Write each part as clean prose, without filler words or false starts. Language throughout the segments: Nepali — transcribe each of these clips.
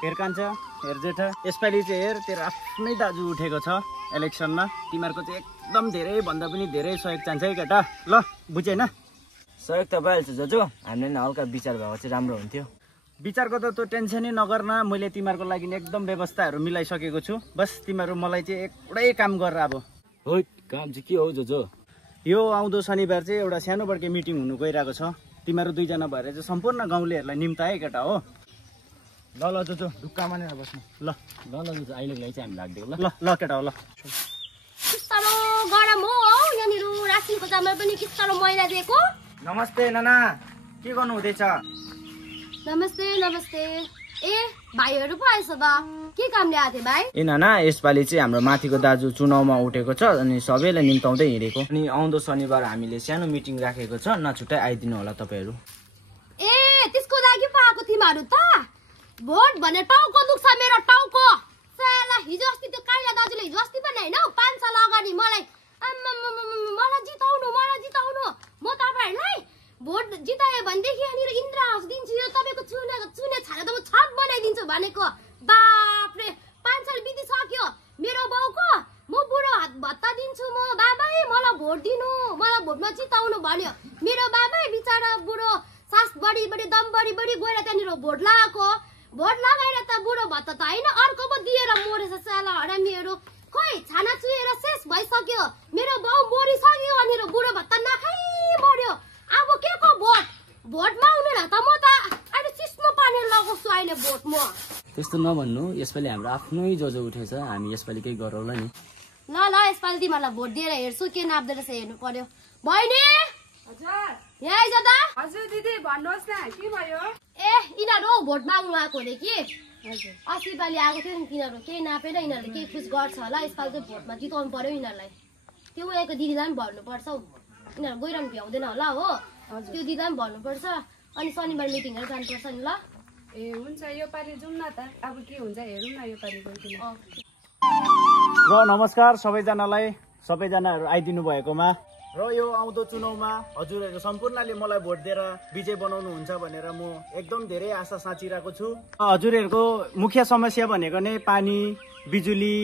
हेर कान्छ हेर जेठा यसपालि चाहिँ हेर तेरो आफ्नै दाजु उठेको छ इलेक्सनमा तिमीहरूको चाहिँ एकदम धेरै भन्दा पनि धेरै सहयोग चाहिन्छ है केटा ल बुझेन सहयोग त भइहाल्छ जजो हामीले नि हल्का विचार भएको चाहिँ राम्रो हुन्थ्यो विचारको त तँ टेन्सनै नगर्न मैले तिमीहरूको लागि एकदम व्यवस्थाहरू मिलाइसकेको छु बस तिमीहरू मलाई चाहिँ एउटै काम गरेर अब हो काम चाहिँ के हो जजो यो आउँदो शनिबार चाहिँ एउटा सानो बड्के मिटिङ हुनु गइरहेको छ तिमीहरू दुईजना भएर चाहिँ सम्पूर्ण गाउँलेहरूलाई निम्ता है केटा हो ल ल जजो ढुक्का मानेर बस्नु ल ल ल जजो अहिलेको लागि चाहिँ हामी लाग्दियो ल ल ल केटा हो ल किस्तारो गरम हो यहाँनिर रासिनको चामल पनि किस्तारो मैला दिएको नमस्ते नाना के गर्नु हुँदैछ नमस्ते नमस्ते ए भाइहरू पो आएछ त के कामले आएको थियो भाइ ए नाना यसपालि चाहिँ हाम्रो माथिको दाजु चुनावमा उठेको छ अनि सबैलाई निम्ताउँदै हिँडेको अनि आउँदो शनिबार हामीले सानो मिटिङ राखेको छ नछुट्टै आइदिनु होला तपाईँहरू ए त्यसको लागि पो आएको तिमीहरू त भोट भने टाउको दुख्छ मेरो टाउको साला हिजो अस्ति त्यो काइला दाजुले हिजो अस्ति पनि हैन 5 साल अगाडि मलाई जिताउनु म तपाईहरुलाई भोट जितायो भनेदेखि यहाँनिर इन्द्र हाउस दिन्छु यो तपाईको चुने छाले त म छत बनाइदिन्छु भनेको बाप रे 5 साल बितिसक्यो मेरो बाउको म बुढो हात भत्ता दिन्छु म बाबाई मलाई भोट दिनु मलाई भोटमा जिताउनु भन्यो मेरो बाबाई बिचारा बुढो सास बढी दम बढी गएर त्यहाँनिर भोट लगाएको भोट लगाएर त बुढो भत्ता त हैन अर्को पो दिएर मरेछ साला हरामीहरू खोइ छाना चुएर शेष भइसक्यो मेरो बाउ मरिसक्यो भनेर बुढो भत्ता नखाइ मर्यो अब के को भोटमा आउने त म त अहिले सिस्नो पानी लगाउँछु अहिले भोट म त्यस्तो नभन्नु यसपालि हाम्रो आफ्नै जजो उठेछ हामी यसपालि केही गरौँला नि ल यसपालि तिमीहरूलाई भोट दिएर हेर्छु के नाप्दो रहेछ हेर्नु पर्यो बहिनी हजुर यहाँ आइज त हजुर दिदी भन्नुहोस् न के भयो ए यिनीहरू भोट माग्नु आएको अरे कि हजुर अस्ति पालि आएको थियो नि तिनीहरू केही नापेन यिनीहरूले केही खुस गर्छ होला यसपालि चाहिँ भोटमा जिताउनु पर्यो यिनीहरूलाई त्यो उयोको दिदीलाई पनि भन्नुपर्छ हौ यिनीहरू गइरहनु भ्याउँदैन होला हो त्यो दिदीलाई पनि भन्नुपर्छ अनि शनिबार मिटिङहरू जानुपर्छ नि ल ए हुन्छ यो पालि जाउँ न त अब के हुन्छ हेरौँ न यो पालि गइकिन र नमस्कार सबैजनाहरू आइदिनु भएकोमा र यो आउँदो चुनावमा हजुरहरू सम्पूर्णले मलाई भोट दिएर विजय बनाउनु हुन्छ भनेर म एकदम धेरै आशा साँचिरहेको छु हजुरहरूको मुख्य समस्या भनेको नै पानी बिजुली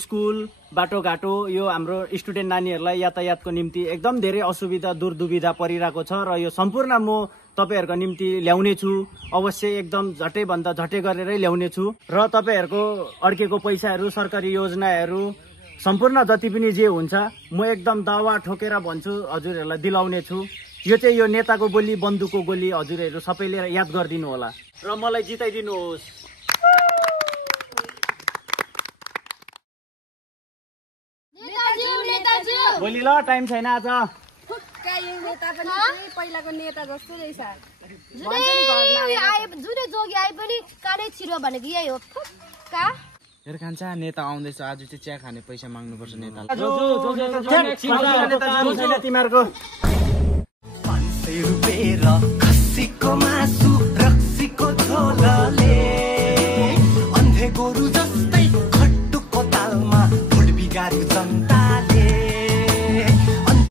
स्कुल बाटोघाटो यो हाम्रो स्टुडेन्ट नानीहरूलाई यातायातको निम्ति एकदम धेरै असुविधा दुर्दुविधा परिरहेको छ र यो सम्पूर्ण म तपाईहरूको निम्ति ल्याउने छु अवश्य एकदम झट्टैभन्दा झट्टै गरेरै ल्याउने छु र तपाईहरूको अड्केको पैसाहरू सरकारी योजनाहरू सम्पूर्ण जति पनि जे हुन्छ म एकदम दावा ठोकेर भन्छु हजुरहरूलाई दिलाउने छु यो चाहिँ यो नेताको गोली बन्दुकको गोली हजुरहरू सबैले याद गरिदिनु होला र मलाई जिताइदिनुहोस् भोलि ल टाइम छैन आज नेता पनि पहिलाको नेता जस्तो रहेछ जुनै जोगी आए पनि कानै छिरो भनेको यही हो हेर कान्छा नेता आउँदैछ आज चाहिँ चिया खाने पैसा माग्नुपर्छ नेतालाई तिमीहरूको 500 रुपैयाँ र खसीको मासु